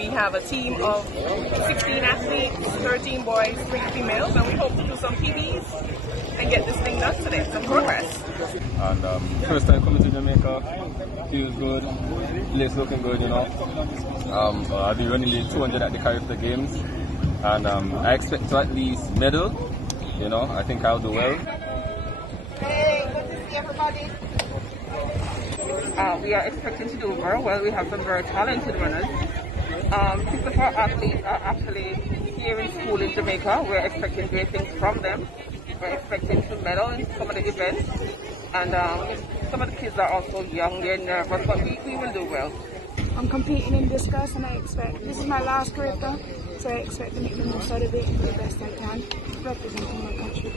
We have a team of 16 athletes, 13 boys, 3 females, and we hope to do some PBs and get this thing done today, some progress. And first time coming to Jamaica, feels good, place looking good, you know. I'll be running the 200 at the Carifta Games, and I expect to at least medal, you know. I think I'll do well. Hey, good to see everybody. We are expecting to do very well. We have some very talented runners. Six of our athletes are actually here in school in Jamaica. We're expecting great things from them. We're expecting to medal in some of the events. And some of the kids are also young, they're nervous, but we will do well. I'm competing in discus, and I expect, this is my last Carifta, so I expect to make the most out of it and do the best I can, representing my country.